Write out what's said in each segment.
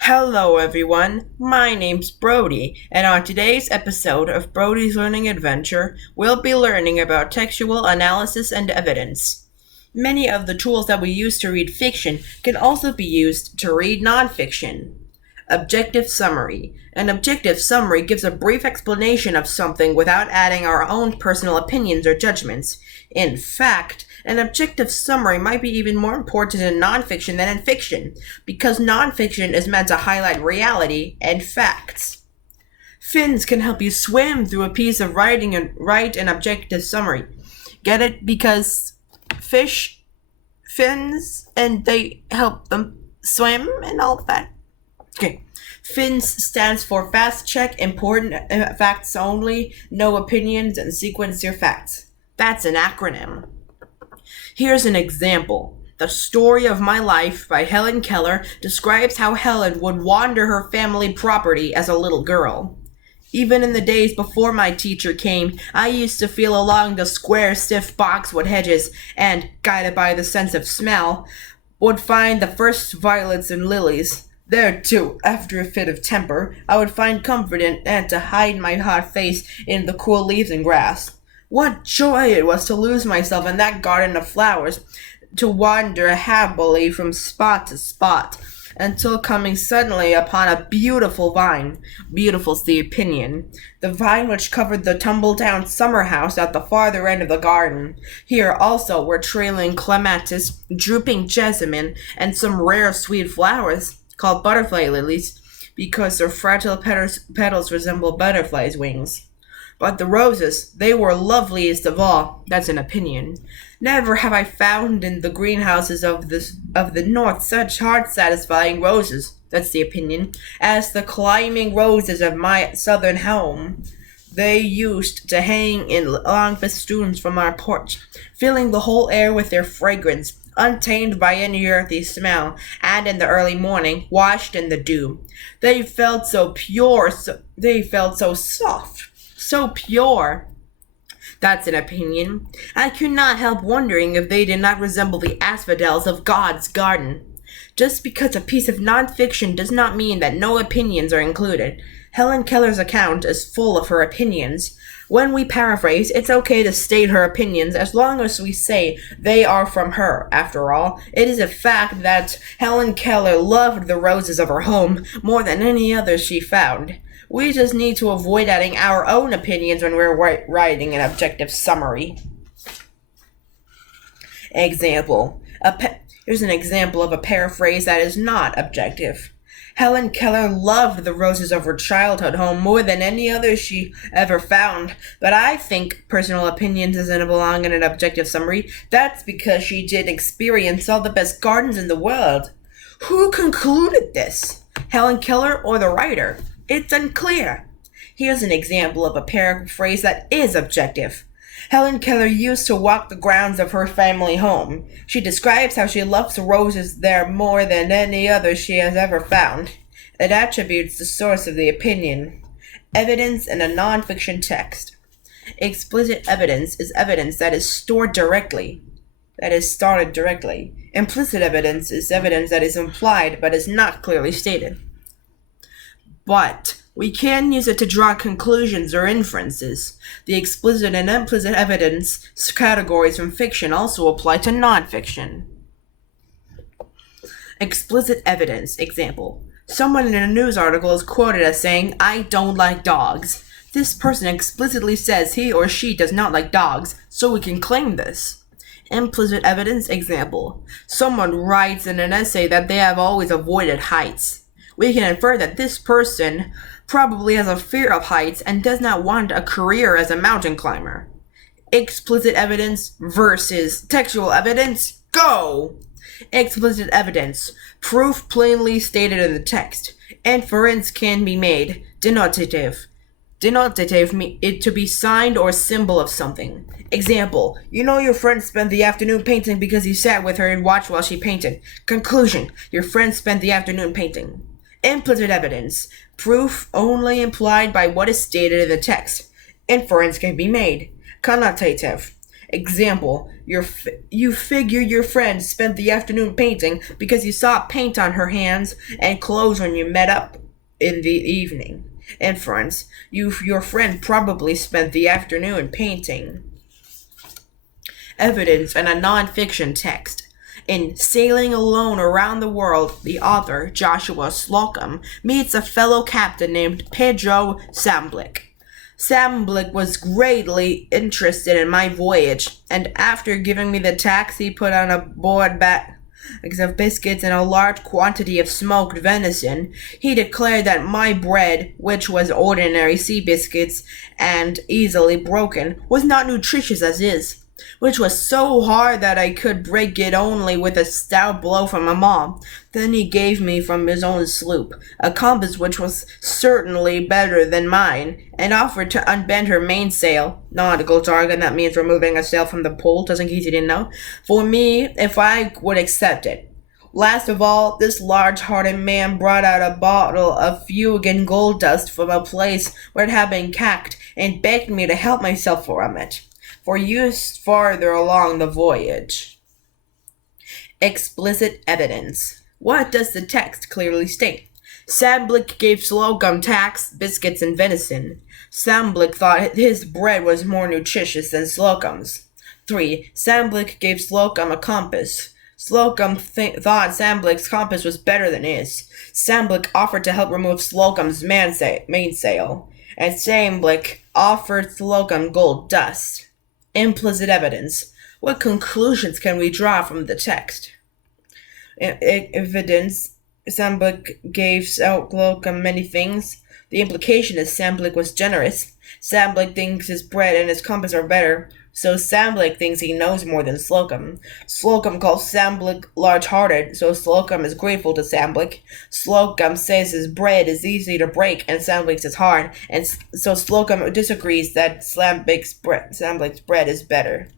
Hello everyone, my name's Brody, and on today's episode of Brody's Learning Adventure, we'll be learning about textual analysis and evidence. Many of the tools that we use to read fiction can also be used to read nonfiction. Objective summary. An objective summary gives a brief explanation of something without adding our own personal opinions or judgments. In fact, an objective summary might be even more important in nonfiction than in fiction, because nonfiction is meant to highlight reality and facts. Fins can help you swim through a piece of writing and write an objective summary. Get it? Because fish, fins, and they help them swim and all that. Okay. FINS stands for Fast Check, Important Facts Only, No Opinions, and Sequence Your Facts. That's an acronym. Here's an example. The Story of My Life by Helen Keller describes how Helen would wander her family property as a little girl. Even in the days before my teacher came, I used to feel along the square, stiff boxwood hedges and, guided by the sense of smell, would find the first violets and lilies. There, too, after a fit of temper, I would find comfort in and to hide my hot face in the cool leaves and grass. What joy it was to lose myself in that garden of flowers, to wander happily from spot to spot, until coming suddenly upon a beautiful vine. Beautiful's the opinion. The vine which covered the tumble-down summer house at the farther end of the garden. Here also were trailing clematis, drooping jessamine, and some rare sweet flowers, called butterfly lilies, because their fragile petals resemble butterflies' wings. But the roses, they were loveliest of all. That's an opinion. Never have I found in the greenhouses of the north such heart-satisfying roses. That's the opinion. As the climbing roses of my southern home. They used to hang in long festoons from our porch, filling the whole air with their fragrance, untainted by any earthy smell, and in the early morning, washed in the dew. They felt so pure, they felt so soft, so pure. That's an opinion. I could not help wondering if they did not resemble the asphodels of God's garden. Just because a piece of nonfiction does not mean that no opinions are included. Helen Keller's account is full of her opinions. When we paraphrase, it's okay to state her opinions as long as we say they are from her. After all, it is a fact that Helen Keller loved the roses of her home more than any other she found. We just need to avoid adding our own opinions when we're writing an objective summary. Example. Here's an example of a paraphrase that is not objective. Helen Keller loved the roses of her childhood home more than any other she ever found, but I think personal opinions doesn't belong in an objective summary. That's because she did experience all the best gardens in the world. Who concluded this? Helen Keller or the writer? It's unclear. Here's an example of a paraphrase that is objective. Helen Keller used to walk the grounds of her family home. She describes how she loves the roses there more than any other she has ever found. It attributes the source of the opinion. Evidence in a nonfiction text. Explicit evidence is evidence that is stored directly, that is started directly. Implicit evidence is evidence that is implied but is not clearly stated. But we can use it to draw conclusions or inferences. The explicit and implicit evidence categories from fiction also apply to nonfiction. Explicit evidence. Example. Someone in a news article is quoted as saying, "I don't like dogs." This person explicitly says he or she does not like dogs, so we can claim this. Implicit evidence. Example. Someone writes in an essay that they have always avoided heights. We can infer that this person probably has a fear of heights and does not want a career as a mountain climber. Explicit evidence versus textual evidence. Go! Explicit evidence. Proof plainly stated in the text. Inference can be made. Denotative. Denotative means it to be signed or symbol of something. Example, you know your friend spent the afternoon painting because you sat with her and watched while she painted. Conclusion, your friend spent the afternoon painting. Implicit evidence. Proof only implied by what is stated in the text. Inference can be made. Connotative. Example, You figure your friend spent the afternoon painting because you saw paint on her hands and clothes when you met up in the evening. Inference: your friend probably spent the afternoon painting. Evidence in a non-fiction text. In Sailing Alone Around the World, the author, Joshua Slocum, meets a fellow captain named Pedro Samblick. Samblick was greatly interested in my voyage, and after giving me the tax, he put on a board bags of biscuits and a large quantity of smoked venison. He declared that my bread, which was ordinary sea biscuits and easily broken, was not nutritious as is, which was so hard that I could break it only with a stout blow from a maul. Then he gave me from his own sloop a compass which was certainly better than mine, and offered to unbend her mainsail, nautical jargon that means removing a sail from the pole, just in case you didn't know, for me if I would accept it. Last of all, this large-hearted man brought out a bottle of fugue and gold dust from a place where it had been cacked, and begged me to help myself from it, for use farther along the voyage. Explicit evidence. What does the text clearly state? Samblick gave Slocum tax, biscuits, and venison. Samblick thought his bread was more nutritious than Slocum's. 3. Samblick gave Slocum a compass. Slocum thought Samblick's compass was better than his. Samblick offered to help remove Slocum's mainsail, and Samblick offered Slocum gold dust. Implicit evidence. What conclusions can we draw from the text? Evidence. Samblick gave Slocum many things. The implication is Samblick was generous. Samblick thinks his bread and his compass are better, so Samblick thinks he knows more than Slocum. Slocum calls Samblick large-hearted, so Slocum is grateful to Samblick. Slocum says his bread is easy to break and Samblick's is hard, and so Slocum disagrees that Samblick's bread is better.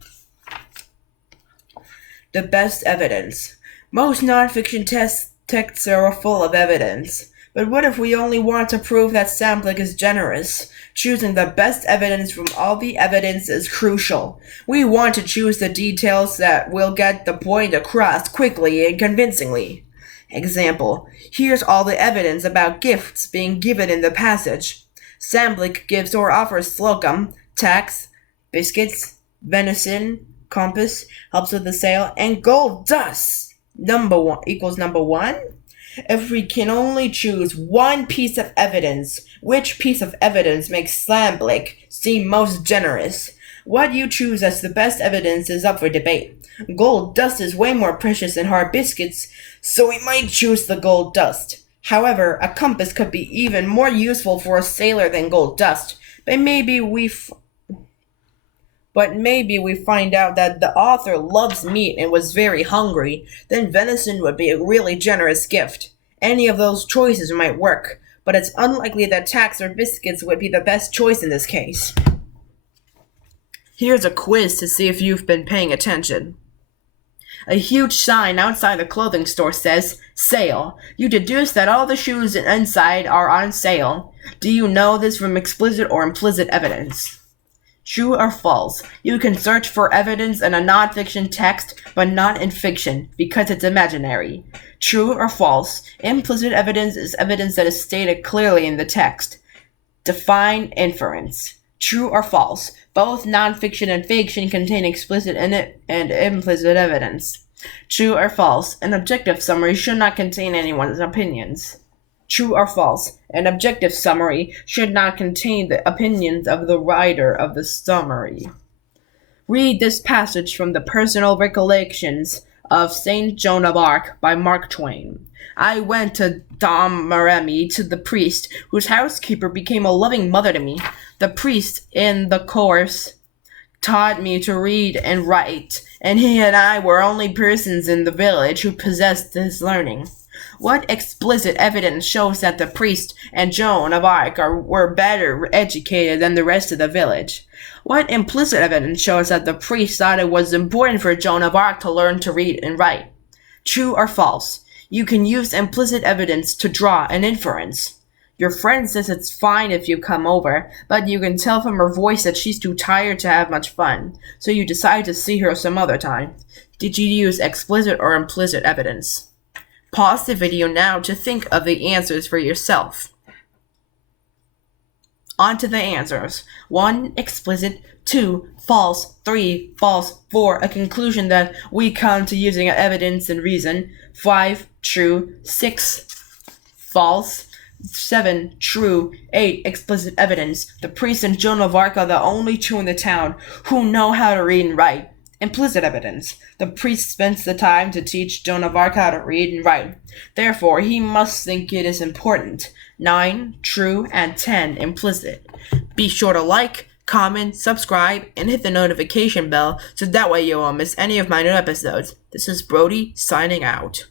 The best evidence. Most nonfiction texts are full of evidence. But what if we only want to prove that Samblick is generous? Choosing the best evidence from all the evidence is crucial. We want to choose the details that will get the point across quickly and convincingly. Example: here's all the evidence about gifts being given in the passage. Samblick gives or offers Slocum tax, biscuits, venison, compass, helps with the sail, and gold dust. Number 1 equals number 1. If we can only choose one piece of evidence, which piece of evidence makes Samblick seem most generous? What you choose as the best evidence is up for debate. Gold dust is way more precious than hard biscuits, so we might choose the gold dust. However, a compass could be even more useful for a sailor than gold dust, but maybe we find out that the author loves meat and was very hungry, then venison would be a really generous gift. Any of those choices might work, but it's unlikely that tax or biscuits would be the best choice in this case. Here's a quiz to see if you've been paying attention. A huge sign outside the clothing store says, "Sale." You deduce that all the shoes inside are on sale. Do you know this from explicit or implicit evidence? True or false? You can search for evidence in a non-fiction text, but not in fiction, because it's imaginary. True or false? Implicit evidence is evidence that is stated clearly in the text. Define inference. True or false? Both non-fiction and fiction contain explicit and implicit evidence. True or false? An objective summary should not contain anyone's opinions. True or false? An objective summary should not contain the opinions of the writer of the summary. Read this passage from the Personal Recollections of St. Joan of Arc by Mark Twain. I went to Domremy to the priest, whose housekeeper became a loving mother to me. The priest, in the course, taught me to read and write, and he and I were only persons in the village who possessed this learning. What explicit evidence shows that the priest and Joan of Arc were better educated than the rest of the village? What implicit evidence shows that the priest thought it was important for Joan of Arc to learn to read and write? True or false? You can use implicit evidence to draw an inference. Your friend says it's fine if you come over, but you can tell from her voice that she's too tired to have much fun, so you decide to see her some other time. Did you use explicit or implicit evidence? Pause the video now to think of the answers for yourself. On to the answers. 1. Explicit. 2. False. 3. False. 4. A conclusion that we come to using evidence and reason. 5. True. 6. False. 7. True. 8. Explicit evidence. The priest and Joan of Arc are the only two in the town who know how to read and write. Implicit evidence. The priest spends the time to teach Joan of Arc how to read and write. Therefore, he must think it is important. 9. True. And 10. Implicit. Be sure to like, comment, subscribe, and hit the notification bell so that way you won't miss any of my new episodes. This is Brody signing out.